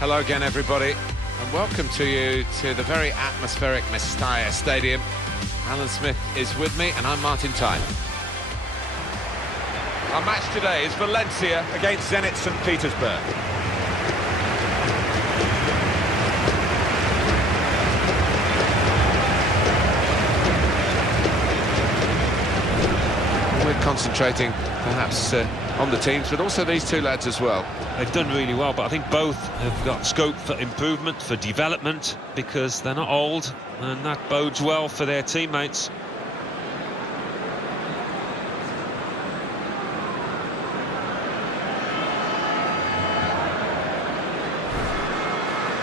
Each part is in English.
Hello again, everybody, and welcome to you to the very atmospheric Mestalla Stadium. Alan Smith is with me, and I'm Martin Tyne. Our match today is Valencia against Zenit St. Petersburg. We're concentrating perhaps on the teams, but also these two lads as well. They've done really well, but I think both have got scope for improvement, for development, because they're not old, and that bodes well for their teammates.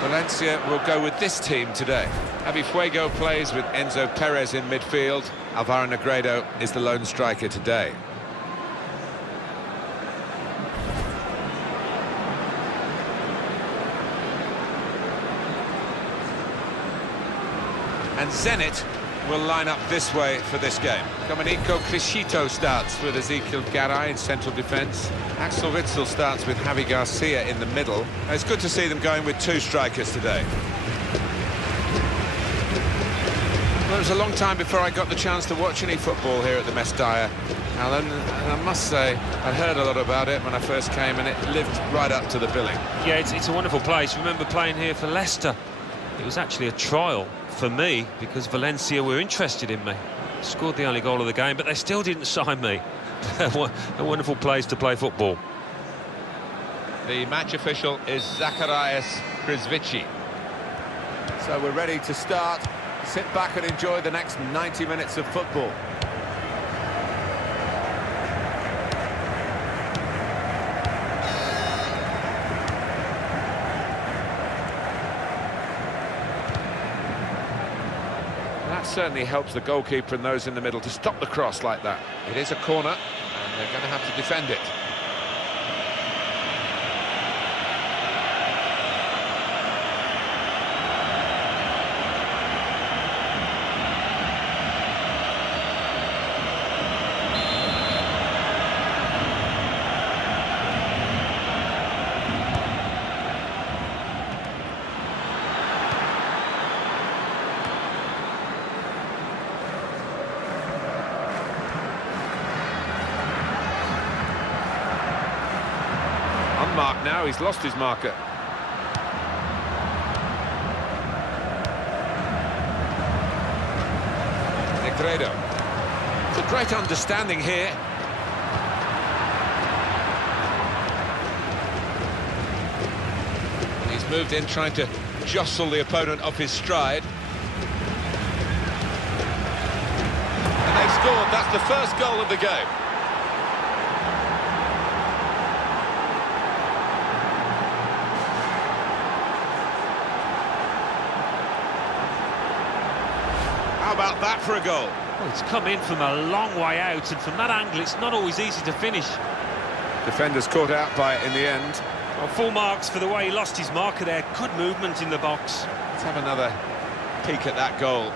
Valencia will go with this team today. Javi Fuego plays with Enzo Perez in midfield. Alvaro Negredo is the lone striker today. And Zenit will line up this way for this game. Domenico Criscito starts with Ezequiel Garay in central defence. Axel Witsel starts with Javi Garcia in the middle. It's good to see them going with two strikers today. Well, it was a long time before I got the chance to watch any football here at the Mestalla, Alan, and I must say I'd heard a lot about it when I first came, and it lived right up to the billing. Yeah, it's a wonderful place. I remember playing here for Leicester. It was actually a trial for me because Valencia were interested in me. Scored the only goal of the game, but they still didn't sign me. A wonderful place to play football. The match official is Zacharias Krizvici. So we're ready to start. Sit back and enjoy the next 90 minutes of football. That certainly helps the goalkeeper and those in the middle to stop the cross like that. It is a corner, and they're going to have to defend it. Unmarked now, he's lost his marker. Negredo. It's a great understanding here. He's moved in trying to jostle the opponent off his stride. And they've scored. That's the first goal of the game. How about that for a goal? Well, it's come in from a long way out, and from that angle it's not always easy to finish. Defenders caught out by it in the end. Well, full marks for the way he lost his marker there. Good movement in the box. Let's have another peek at that goal.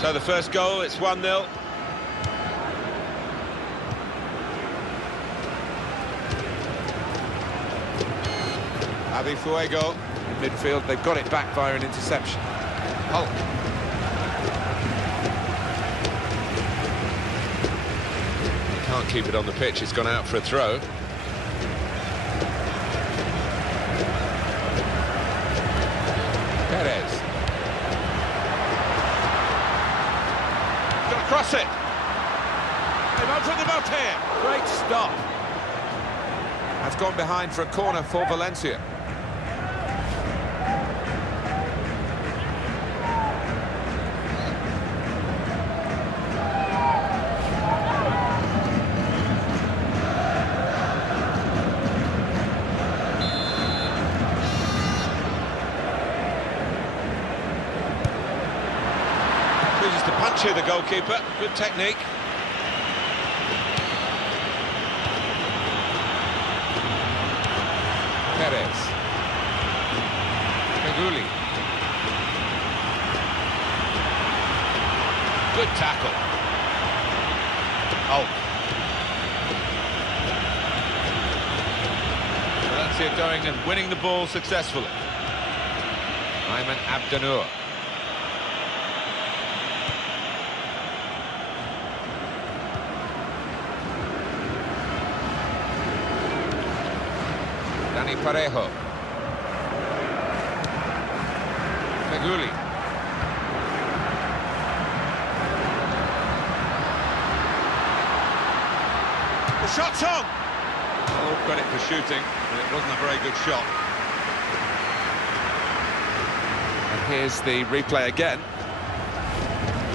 So the first goal, it's 1-0. Javi Fuego in midfield. They've got it back via an interception. Hulk. He can't keep it on the pitch. It's gone out for a throw. Perez. Cross it. They've opened them up here. Great stop. That's gone behind for a corner for Valencia. Chooses to punch here, the goalkeeper. Good technique. Perez. Peguli. Good tackle. Oh. Valencia going and winning the ball successfully. Ayman Abdennour. Dani Parejo. Feghouli. The shot's on! All credit for shooting, but it wasn't a very good shot. And here's the replay again.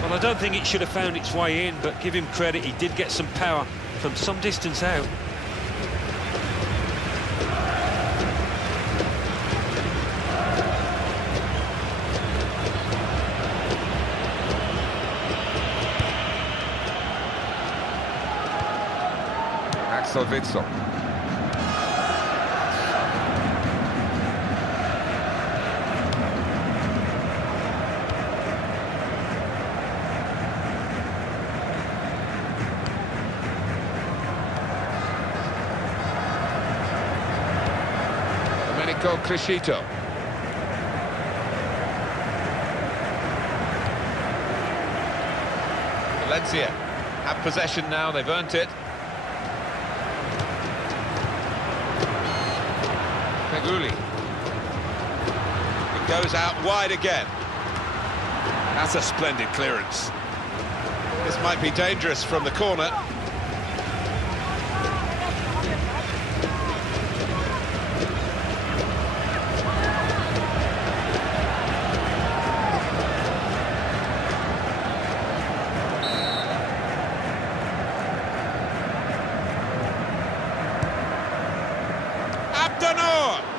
Well, I don't think it should have found its way in, but give him credit, he did get some power from some distance out. Witsel. Domenico Crescito. Valencia have possession now, they've earned it. Feghouli. It goes out wide again. That's a splendid clearance. This might be dangerous from the corner.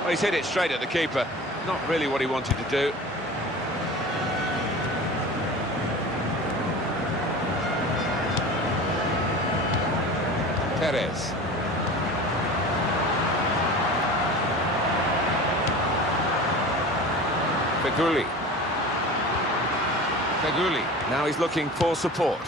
Well, he's hit it straight at the keeper. Not really what he wanted to do. Perez. Feghouli. Feghouli. Now he's looking for support.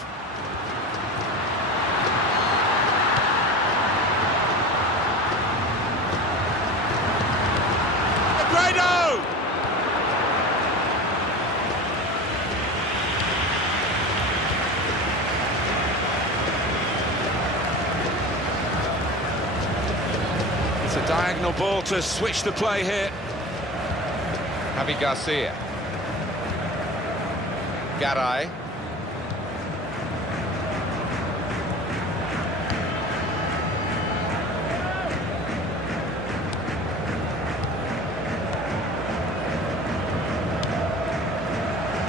It's a diagonal ball to switch the play here. Javi Garcia. Garay.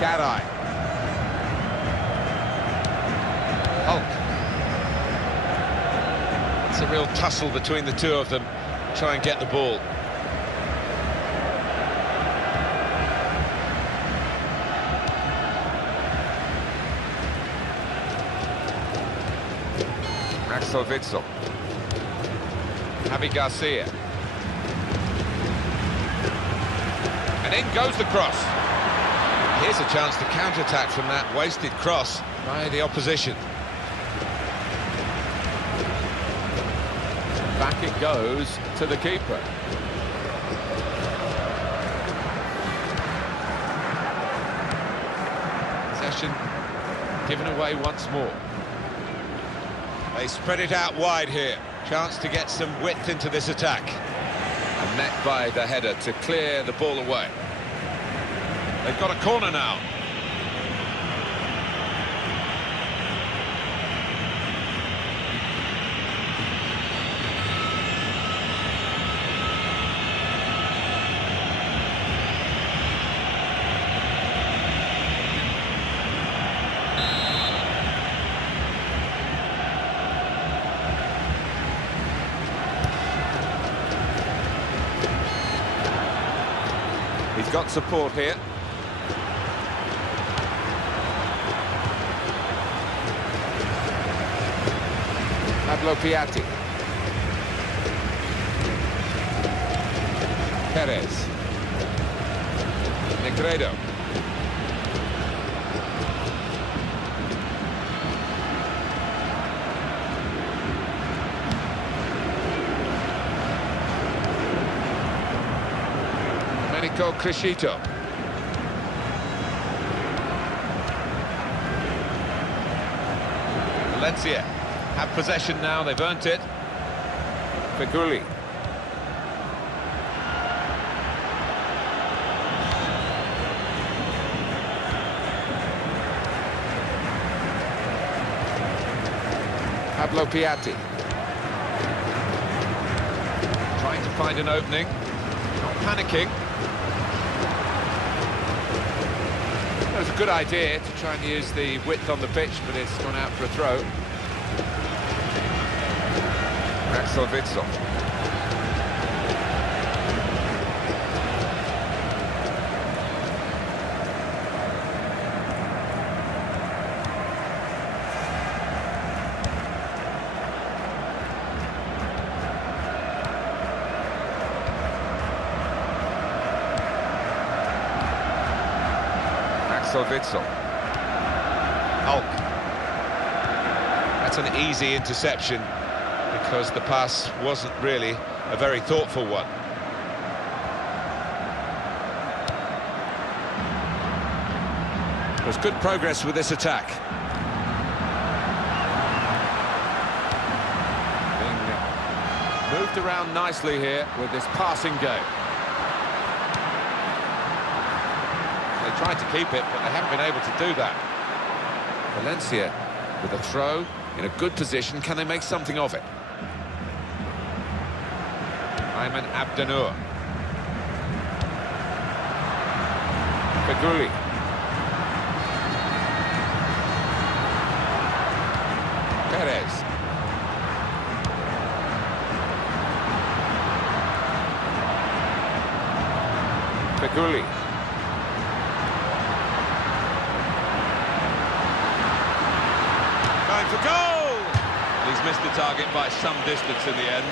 Garay. Hulk. It's a real tussle between the two of them. Try and get the ball. Axel Witsel. Javi Garcia. And in goes the cross. Here's a chance to counter-attack from that wasted cross by the opposition. Back it goes to the keeper. Possession given away once more. They spread it out wide here. Chance to get some width into this attack. And met by the header to clear the ball away. They've got a corner now. He's got support here. Pablo Piatti. Perez. Negredo. Domenico Crescito. Valencia have possession now, they've earned it. Feguli. Pablo Piatti. Trying to find an opening. Not panicking. It was a good idea to try and use the width on the pitch, but it's gone out for a throw. Axel Witsel. Axel Witsel. Hulk. That's an easy interception because the pass wasn't really a very thoughtful one. There's good progress with this attack. Being moved around nicely here with this passing game. They tried to keep it, but they haven't been able to do that. Valencia with a throw in a good position. Can they make something of it? Ayman Abdennour. Feguli. Perez. Feguli. Going for goal! He's missed the target by some distance in the end.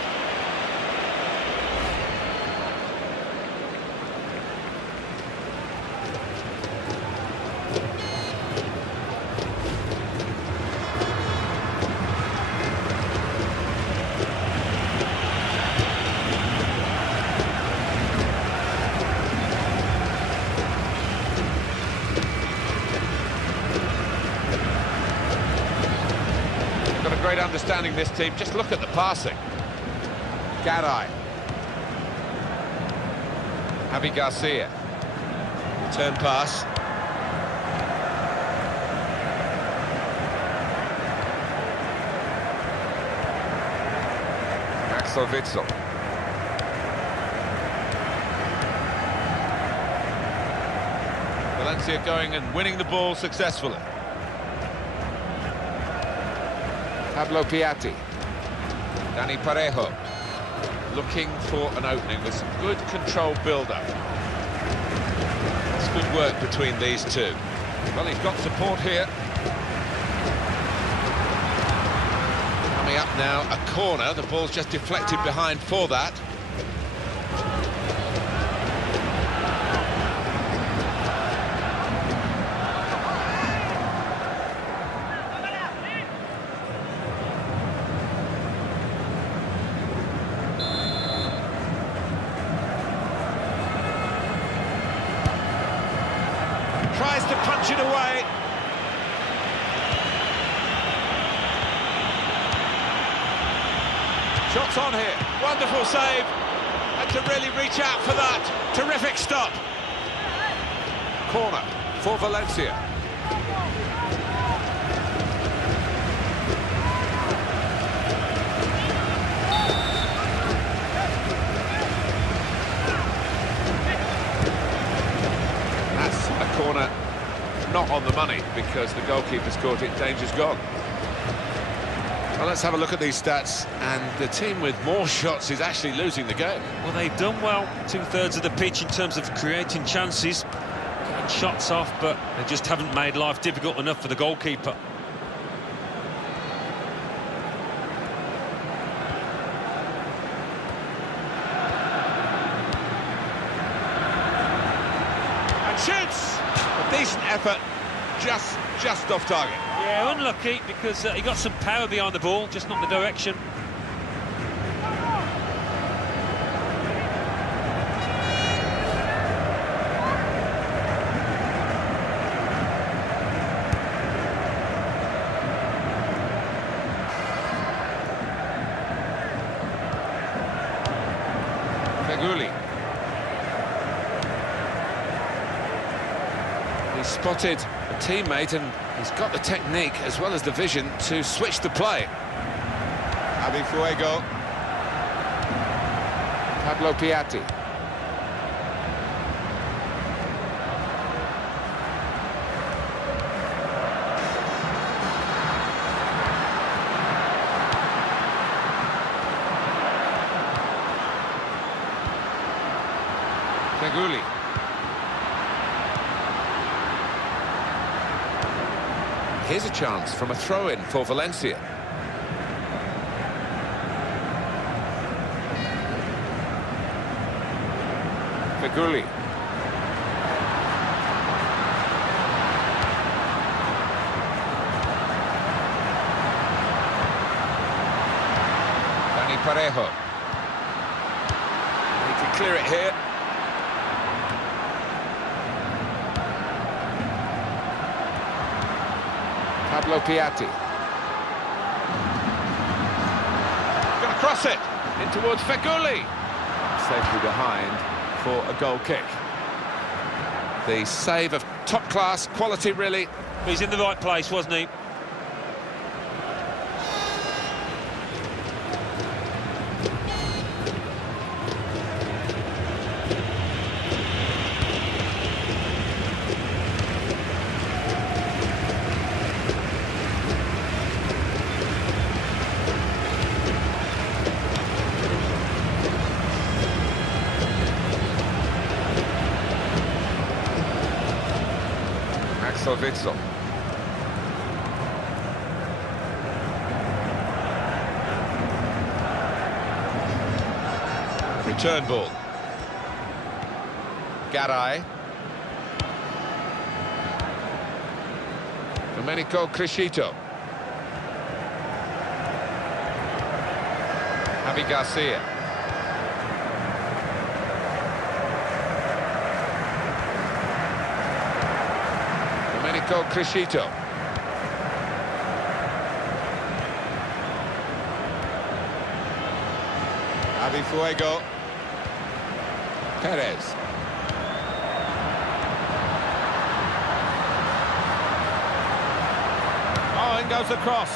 Great understanding this team. Just look at the passing. Garay. Javi Garcia. Return pass. Axel Witsel. Valencia going and winning the ball successfully. Pablo Piatti. Dani Parejo. Looking for an opening with some good control build-up. It's good work between these two. Well, he's got support here. Coming up now, a corner. The ball's just deflected behind for that. Tries to punch it away. Shots on here. Wonderful save. Had to really reach out for that. Terrific stop. Corner for Valencia. Corner not on the money because the goalkeeper's caught it. Danger's gone. Well, let's have a look at these stats, and the team with more shots is actually losing the game. Well, they've done well, two-thirds of the pitch in terms of creating chances, getting shots off, but they just haven't made life difficult enough for the goalkeeper. And shoots! A decent effort, just off target. Yeah, unlucky because he got some power behind the ball, just not the direction. He spotted a teammate and he's got the technique as well as the vision to switch the play. Javi Fuego. Pablo Piatti. Feghouli. Here's a chance from a throw-in for Valencia. Feghouli. Dani Parejo. He can clear it here. Pablo Piatti. Going to cross it in towards Feghouli. Safely behind for a goal kick. The save of top-class quality, really. He's in the right place, wasn't he? Witsel. Return ball. Garay. Domenico Crescito. Javi Garcia. Domenico Crescito. Javi Fuego. Perez. Oh, in goes the cross.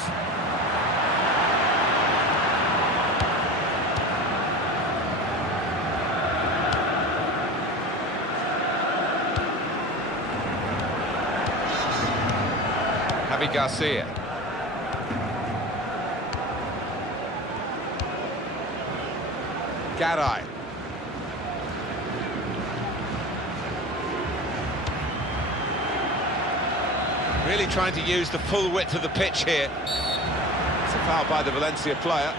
Javi Garcia. Garay. Really trying to use the full width of the pitch here. It's a foul by the Valencia player.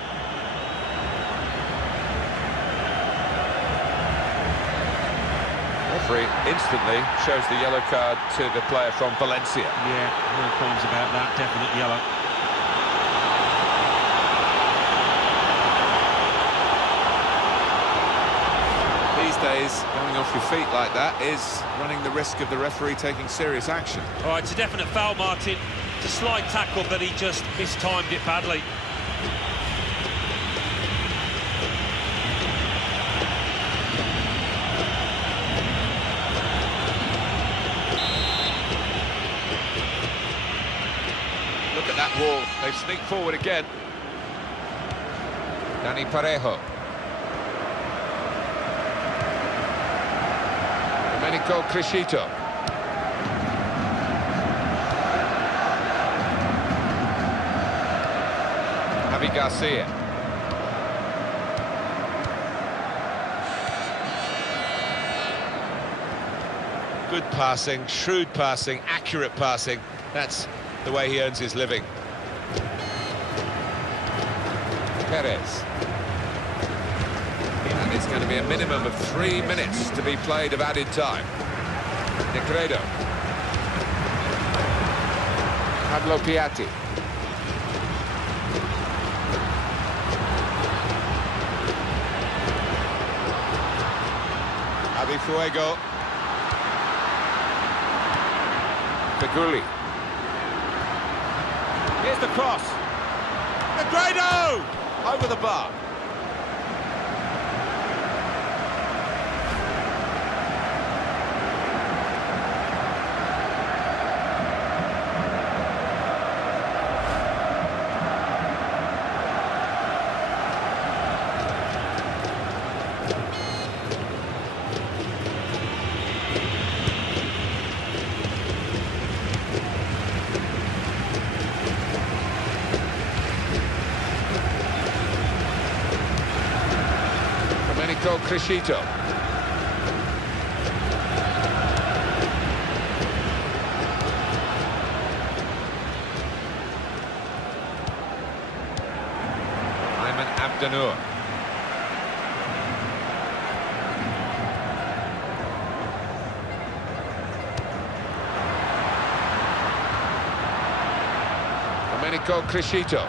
Referee instantly shows the yellow card to the player from Valencia. Yeah, no qualms about that, definite yellow. These days, going off your feet like that is running the risk of the referee taking serious action. All right, it's a definite foul, Martin. It's a slide tackle, but he just mistimed it badly. Look at that wall. They've sneaked forward again. Dani Parejo. Domenico Crescito. Javi Garcia. Good passing, shrewd passing, accurate passing. That's the way he earns his living. Perez. And it's going to be a minimum of 3 minutes to be played of added time. Negredo. Pablo Piatti. Javi Fuego. Feghouli. Here's the cross. Negredo! Over the bar. Crescito. Ayman Abdennour. Domenico Crescito.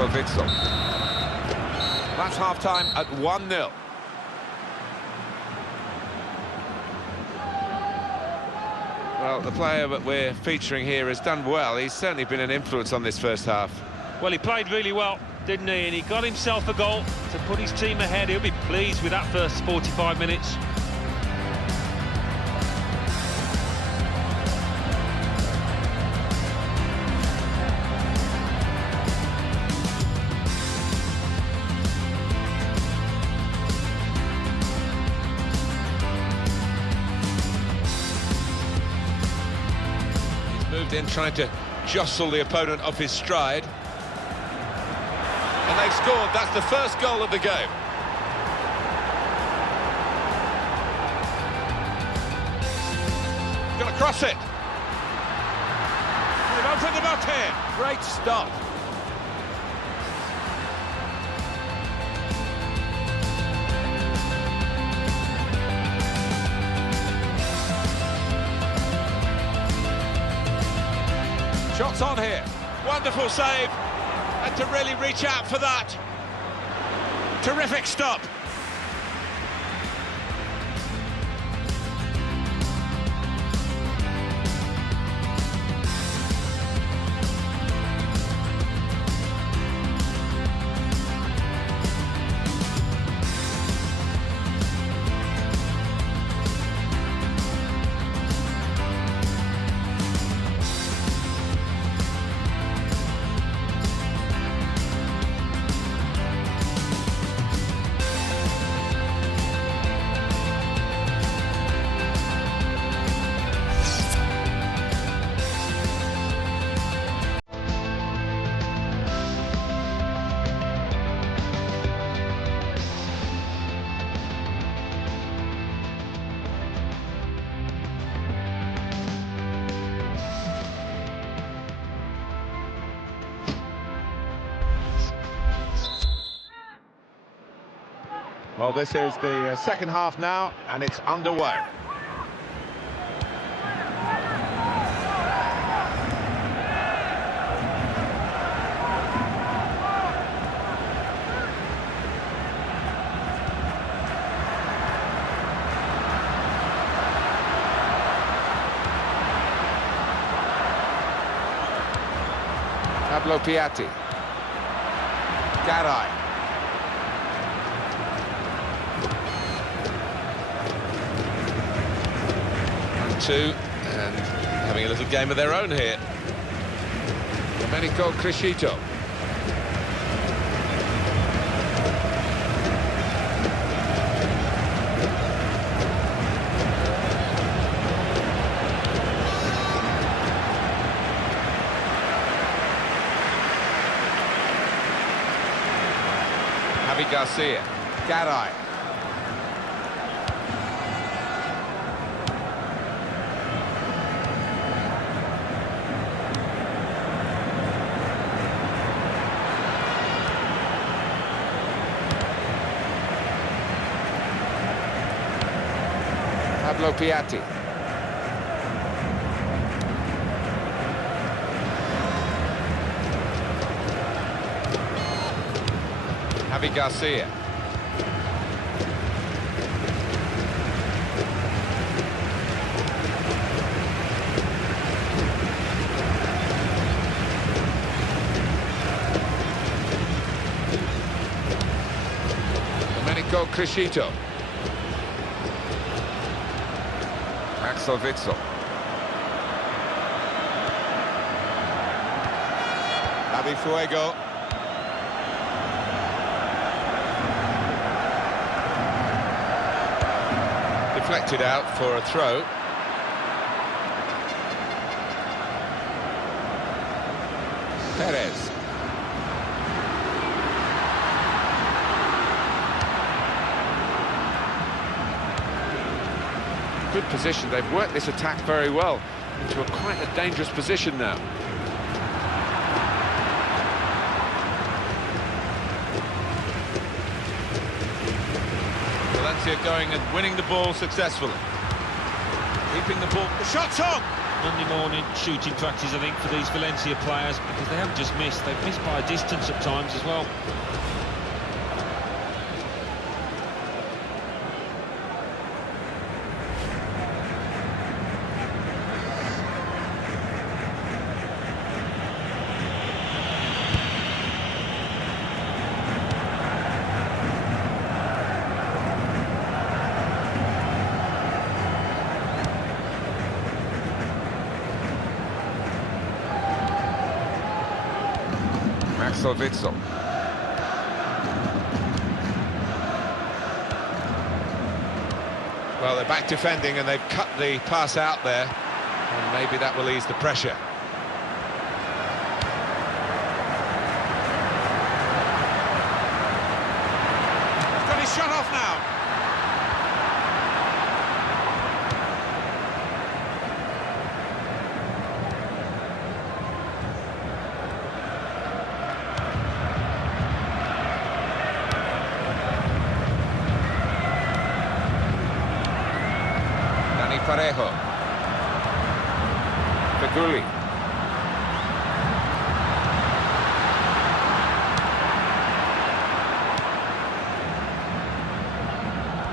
Witsel. That's half-time at 1-0. Well, the player that we're featuring here has done well. He's certainly been an influence on this first half. Well, he played really well, didn't he? And he got himself a goal to put his team ahead. He'll be pleased with that first 45 minutes. In trying to jostle the opponent off his stride, and they've scored. That's the first goal of the game. Gonna cross it. They've opened them up here. Great stop. Shots on here. Wonderful save. Had to really reach out for that. Terrific stop. Well, this is the second half now, and it's underway. Pablo Piatti. Garay. Two, and having a little game of their own here. Domenico Crescito. Javi Garcia. Garay. Pablo Piatti. Javi Garcia. Domenico Crescito. Witsel. Javi Fuego. Deflected out for a throw. good position. They've worked this attack very well into quite a dangerous position now. Valencia going and winning the ball successfully. Keeping the ball. The shot's on! Monday morning shooting practice, I think, for these Valencia players, because they haven't just missed, they've missed by a distance at times as well. Witsel. Well, they're back defending and they've cut the pass out there, and maybe that will ease the pressure. He's got his shot off now. Parejo. Feguli.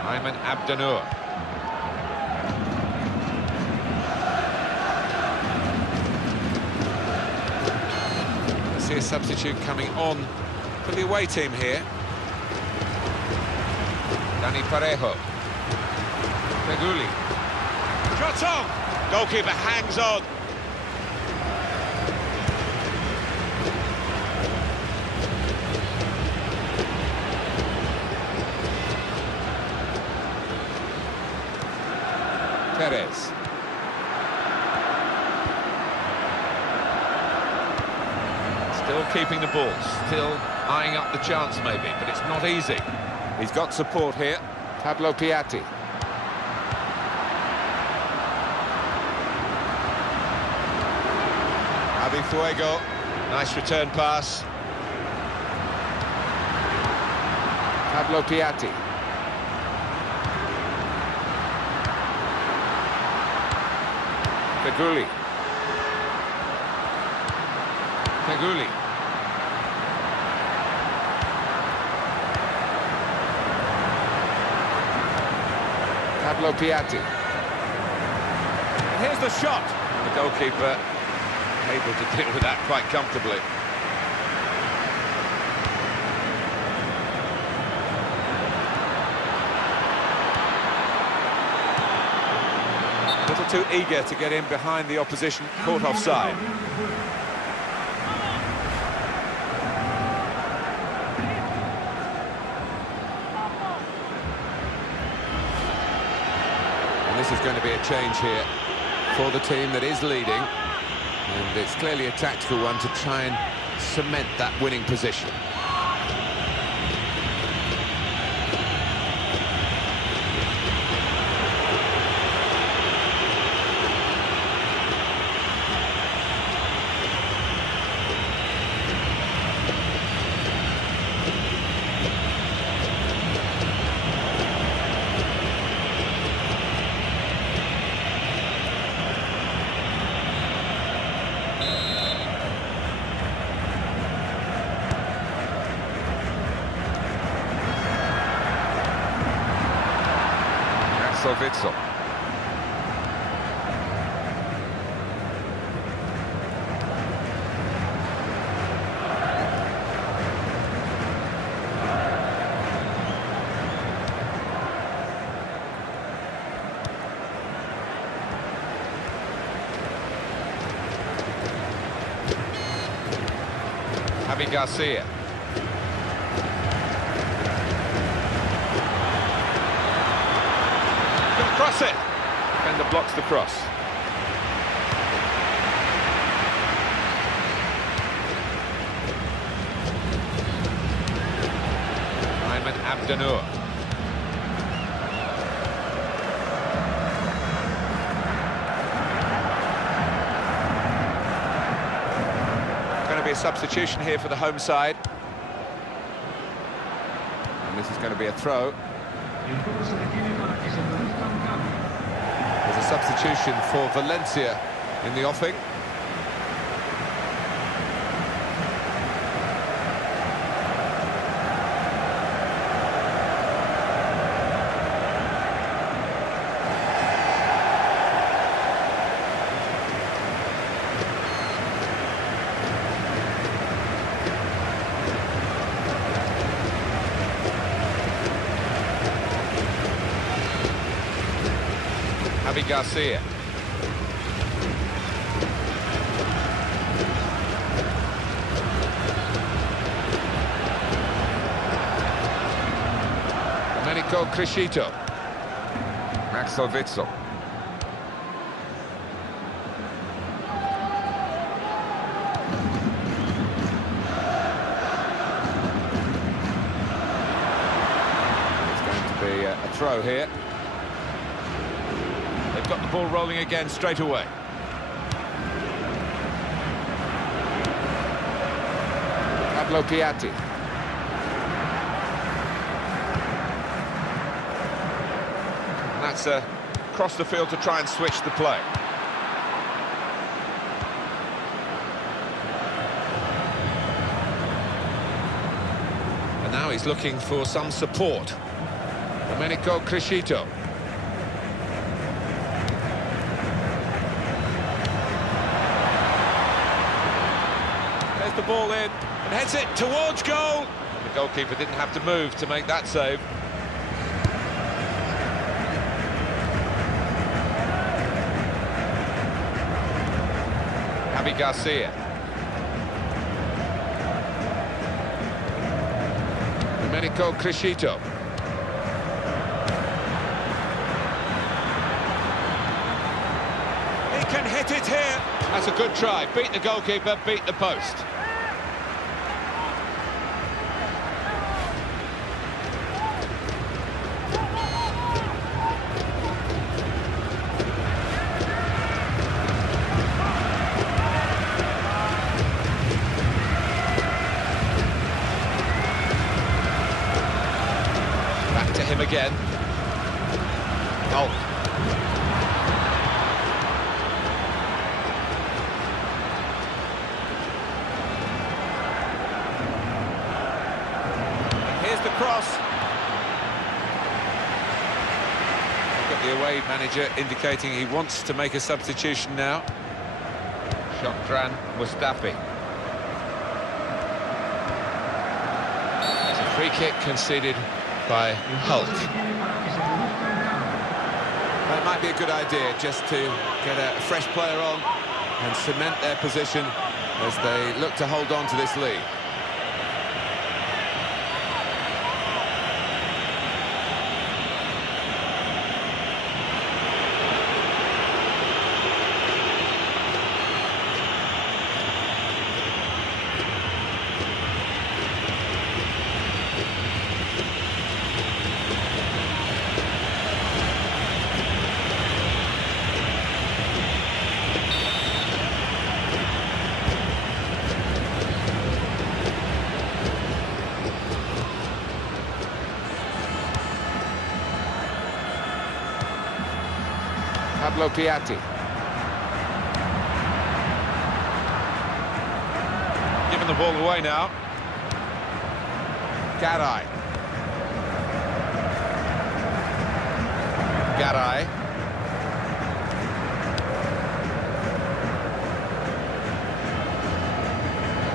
Ayman Abdennour. I see a substitute coming on for the away team here. Dani Parejo. Feguli. Shot on! Goalkeeper hangs on. Perez. Still keeping the ball, still eyeing up the chance maybe, but it's not easy. He's got support here. Pablo Piatti. Fuego, nice return pass. Pablo Piatti. Feguli. Feguli. Pablo Piatti. And here's the shot. And the goalkeeper able to deal with that quite comfortably. A little too eager to get in behind the opposition, caught offside. And this is going to be a change here for the team that is leading. And it's clearly a tactical one to try and cement that winning position. Witsel. Javi Garcia. Cross it! Defender blocks the cross. Ayman Abdennour. be a substitution here for the home side. And this is going to be a throw. There's a substitution for Valencia in the offing. Garcia. Domenico Crescito. Axel Witsel. It's going to be a throw here. Got the ball rolling again straight away. Pablo Piatti. And that's across the field to try and switch the play. And now he's looking for some support. Domenico Crescito. The ball in and heads it towards goal. The goalkeeper didn't have to move to make that save. Javi Garcia. Domenico Crescito. He can hit it here. That's a good try. Beat the goalkeeper, beat the post. Him again. Oh. Here's the cross. We've got the away manager indicating he wants to make a substitution now. Shakhtar Mustafi. It's a free kick conceded by Hulk. That might be a good idea, just to get a fresh player on and cement their position as they look to hold on to this lead. Pablo Piatti. Giving the ball away now. Garay. Garay.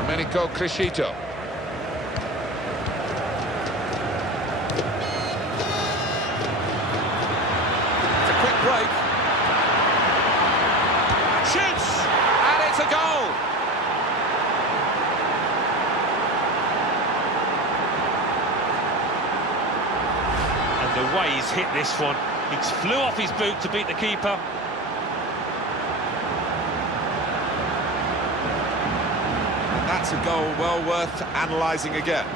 Domenico Crescito. It's a quick break. Shoots! And it's a goal! And the way he's hit this one, he flew off his boot to beat the keeper. And that's a goal well worth analysing again.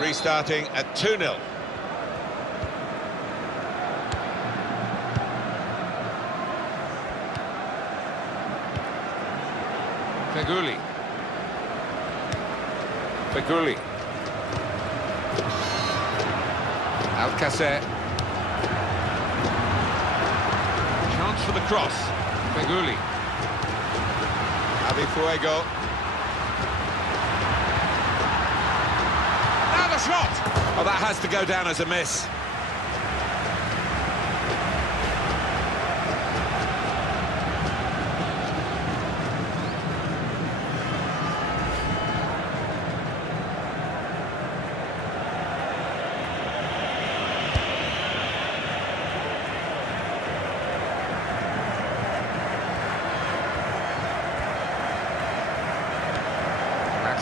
Restarting at 2-0. Feghouli. Alcacer. Chance for the cross. Feghouli. Javi Fuego. Now the shot! Oh, that has to go down as a miss.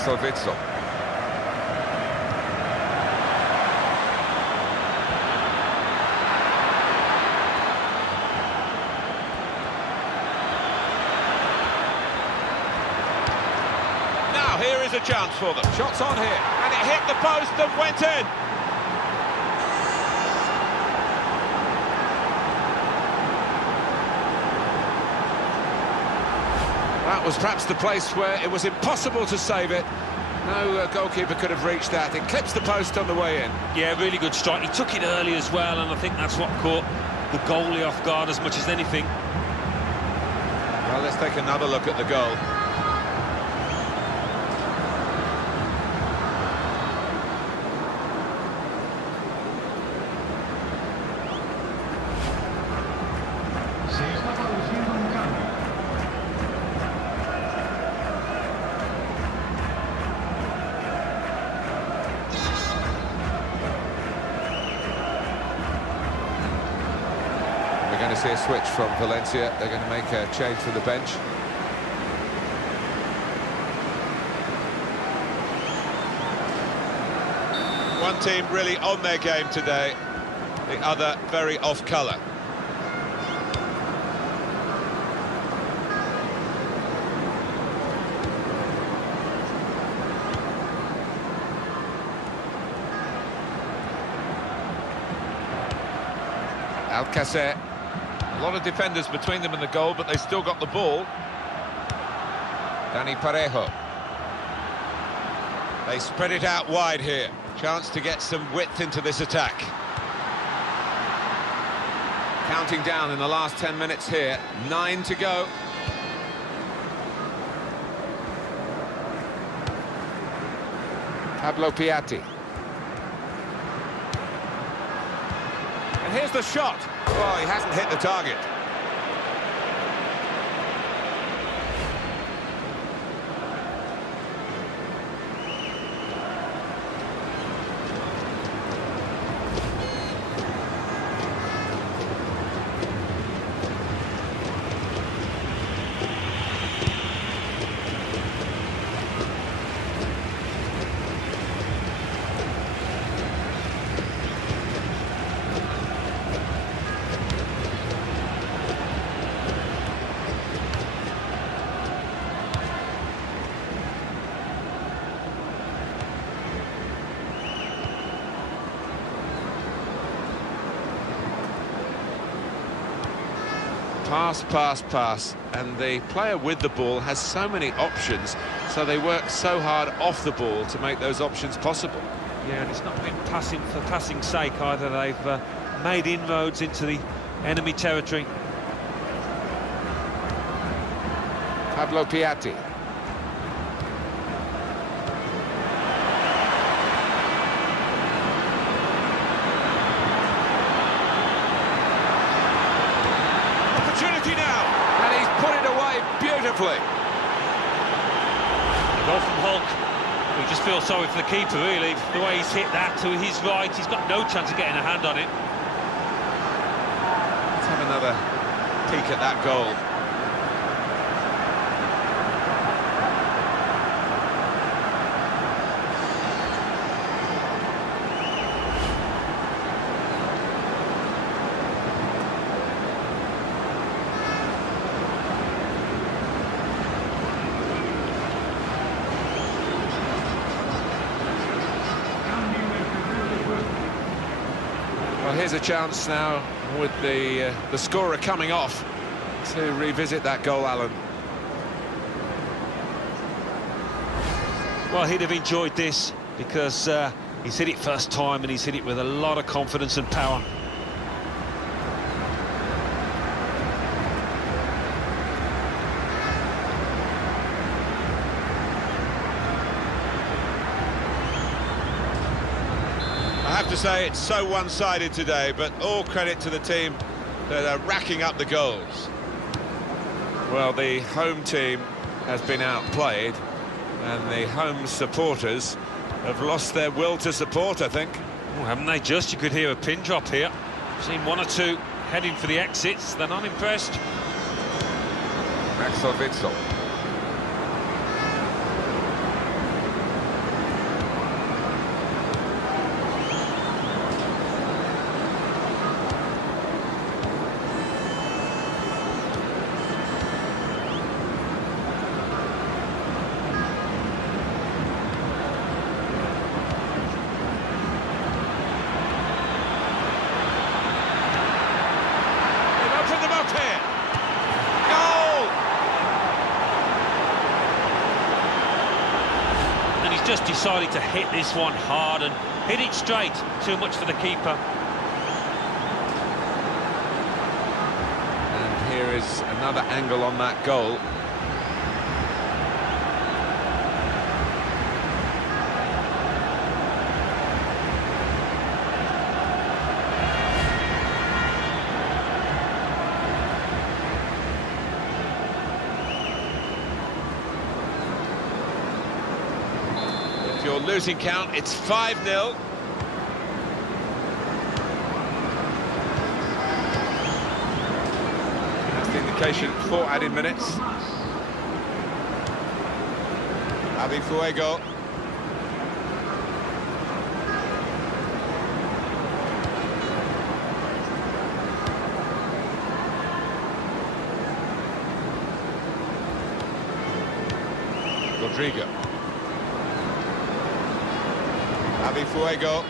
Witsel. Now here is a chance for them. Shots on here, and it hit the post and went in. That was perhaps the place where it was impossible to save it. No goalkeeper could have reached that. It clips the post on the way in. Yeah, really good strike. He took it early as well, and I think that's what caught the goalie off guard as much as anything. Well, let's take another look at the goal. We're going to see a switch from Valencia. They're going to make a change from the bench. One team really on their game today, the other very off colour. Alcacer. A lot of defenders between them and the goal, but they still got the ball. Dani Parejo. They spread it out wide here. Chance to get some width into this attack. Counting down in the last 10 minutes here. 9 to go. Pablo Piatti. And here's the shot. Oh, he hasn't hit the target. Pass, pass, pass, and the player with the ball has so many options, so they work so hard off the ball to make those options possible. Yeah, and it's not been passing for passing's sake either. They've made inroads into the enemy territory. Pablo Piatti. Now, and he's put it away beautifully. Goal from Hulk. We just feel sorry for the keeper, really. The way he's hit that to his right, he's got no chance of getting a hand on it. Let's have another peek at that goal. Well, here's a chance now with the scorer coming off to revisit that goal, Alan. Well, he'd have enjoyed this because he's hit it first time and he's hit it with a lot of confidence and power. I have to say it's so one-sided today, but all credit to the team that are racking up the goals. Well, the home team has been outplayed, and the home supporters have lost their will to support, I think. Oh, haven't they just? You could hear a pin drop here. Seen one or two heading for the exits. They're not impressed. Axel Witsel. Just decided to hit this one hard and hit it straight. Too much for the keeper. And here is another angle on that goal. Your losing count, it's 5-0. That's the indication for added minutes. Javi Fuego. Rodrigo. Javi Fuego.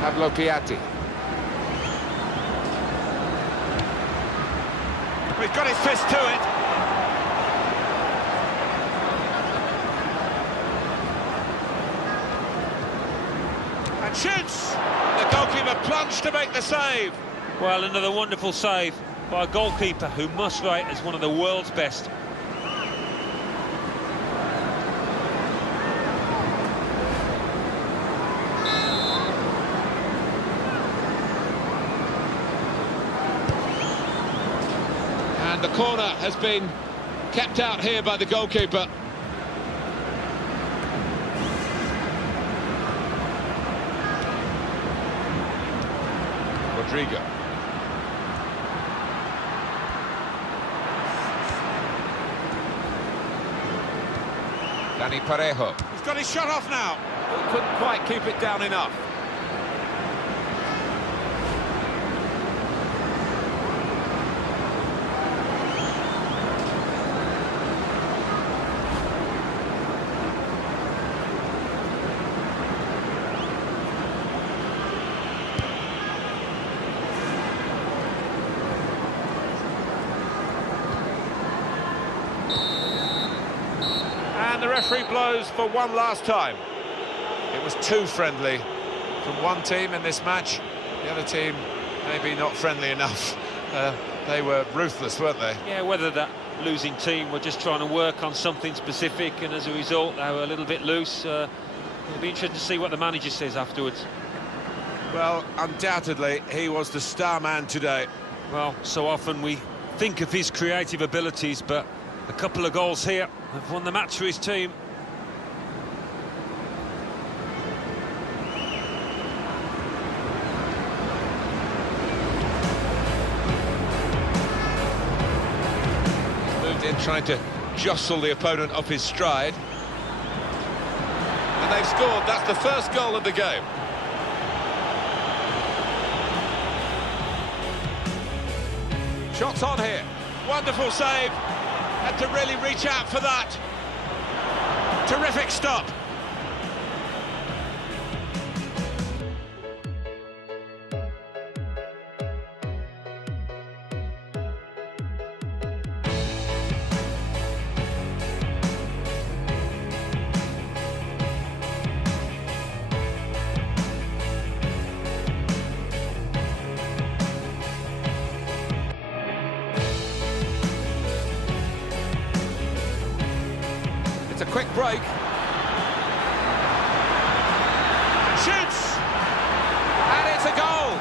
Pablo Piatti. He's got his fist to it. And shoots! The goalkeeper plunged to make the save. Well, another wonderful save by a goalkeeper who must rate as one of the world's best. And the corner has been kept out here by the goalkeeper. Rodrigo. Dani Parejo. He's got his shot off now. He couldn't quite keep it down enough. And the referee blows for one last time. It was too friendly from one team in this match. The other team maybe not friendly enough. They were ruthless, weren't they? Yeah, whether that losing team were just trying to work on something specific and as a result they were a little bit loose. It'll be interesting to see what the manager says afterwards. Well, undoubtedly he was the star man today. Well, so often we think of his creative abilities, but a couple of goals here have won the match for his team. He's moved in trying to jostle the opponent off his stride. And they've scored. That's the first goal of the game. Shots on here. Wonderful save. Had to really reach out for that. Terrific stop. It's a quick break. Shoots! And it's a goal!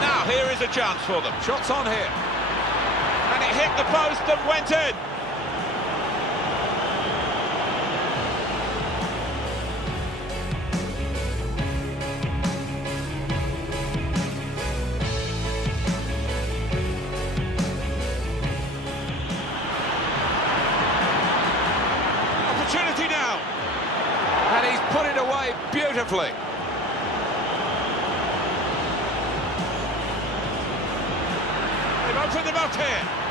Now here is a chance for them. Shots on here. And it hit the post and went in. Opportunity now. And he's put it away beautifully. They've opened them up here.